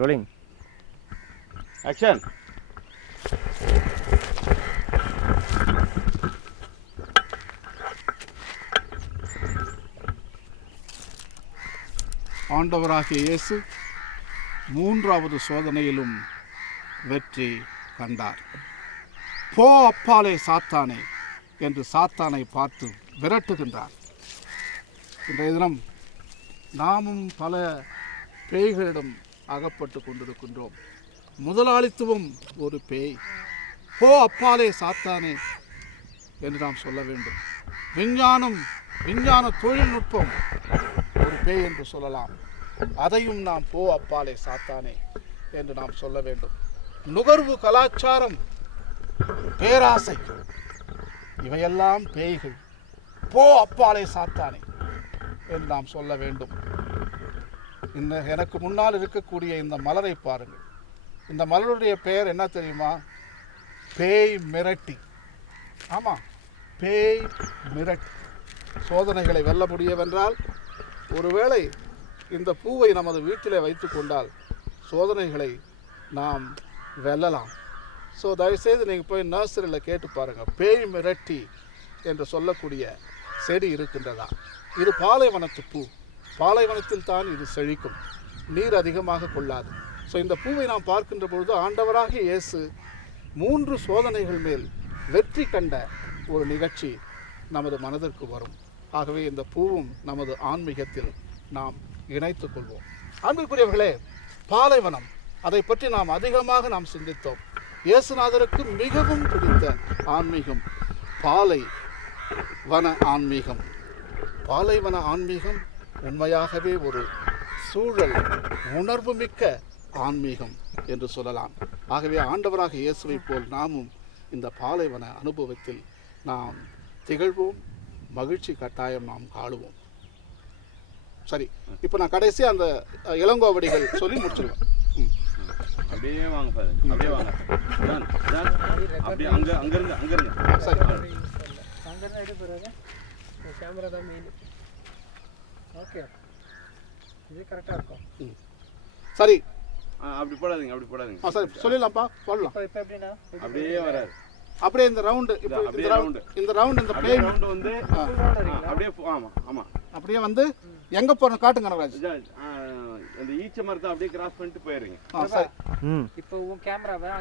Rolling action. ஆண்டவராகிய இயேசு மூன்றாவது சோதனையிலும் வெற்றி கண்டார். போ அப்பாலே சாத்தானே என்று சாத்தானை பார்த்து விரட்டுகின்றார். இன்றைய தினம் நாமும் பல பேய்களிடம் அகப்பட்டு கொண்டிருக்கின்றோம். முதலாளித்துவம் ஒரு பேய். போ அப்பாலே சாத்தானே என்று நாம் சொல்ல வேண்டும். விஞ்ஞான தொழில்நுட்பம் ஒரு பேய் என்று சொல்லலாம். அதையும் நாம் போ அப்பாலே சாத்தானே என்று நாம் சொல்ல வேண்டும். நுகர்வு கலாச்சாரம், பேராசை, இவையெல்லாம் பேய்கள். போ அப்பாலே சாத்தானே என்று நாம் சொல்ல வேண்டும். எனக்கு முன்னால் இருக்கக்கூடிய இந்த மலரை பாருங்கள். இந்த மலருடைய பெயர் என்ன தெரியுமா? பேய் மிரட்டி. ஆமாம், பேய் மிரட்டி. சோதனைகளை வெல்ல முடியவென்றால், ஒருவேளை இந்த பூவை நமது வீட்டிலே வைத்து கொண்டால் சோதனைகளை நாம் வெல்லலாம். ஸோ தயவுசெய்து நீங்கள் போய் நர்சரியில் கேட்டு பாருங்கள், பேய் மிரட்டி என்று சொல்லக்கூடிய செடி இருக்கின்றதா? இது பாலைவனத்து பூ. பாலைவனத்தில் தான் இது செழிக்கும், நீர் அதிகமாக கொள்ளாது. ஸோ இந்த பூவை நாம் பார்க்கின்ற பொழுது ஆண்டவராகிய இயேசு 3 சோதனைகள் மேல் வெற்றி கண்ட ஒரு நிகழ்ச்சி நமது மனதிற்கு வரும். ஆகவே இந்த பூவும் நமது ஆன்மீகத்தில் நாம் இணைத்துக் கொள்வோம். அன்பிற்குரியவர்களே, பாலைவனம், அதை பற்றி நாம் அதிகமாக சிந்தித்தோம். இயேசுநாதருக்கு மிகவும் பிடித்த ஆன்மீகம் பாலைவன ஆன்மீகம். பாலைவன ஆன்மீகம் உண்மையாகவே ஒரு சூழல் உணர்வு மிக்க ஆன்மீகம் என்று சொல்லலாம். ஆகவே ஆண்டவராக இயேசுவை போல் நாமும் இந்த பாலைவன அனுபவத்தில் நாம் திகழ்வோம், மகிழ்ச்சி கட்டாயம் நாம் காணுவோம். சரி, இப்போ நான் கடைசியாக அந்த இளங்கோவடிகள் சொல்லி முடிச்சிருவேன். அப்படியே வாங்க சார், அப்படியே வாங்க. அப்படியே அங்கிருந்து சரி, கேமரா தான் மெயின். ஓகே, இது கரெக்டாக இருக்கும். சரி, அப்படி போடாதீங்க. சரி, சொல்லிடலாம்ப்பா, சொல்லலாம். இப்போ எப்படின்னா அப்படியே வராது. அப்படியே இந்த ரவுண்டு, இப்போ இந்த ரவுண்டு, இந்த பேய் ரவுண்டு வந்து அப்படியே ஆமா அப்படியே வந்து எங்கே போகணும் காட்டுங்க நவராஜ். அந்த ஈச்ச மரத்தை அப்படியே கிராஸ் பண்ணிட்டு போயிருங்க. சரி, இப்போ உன் கேமராவை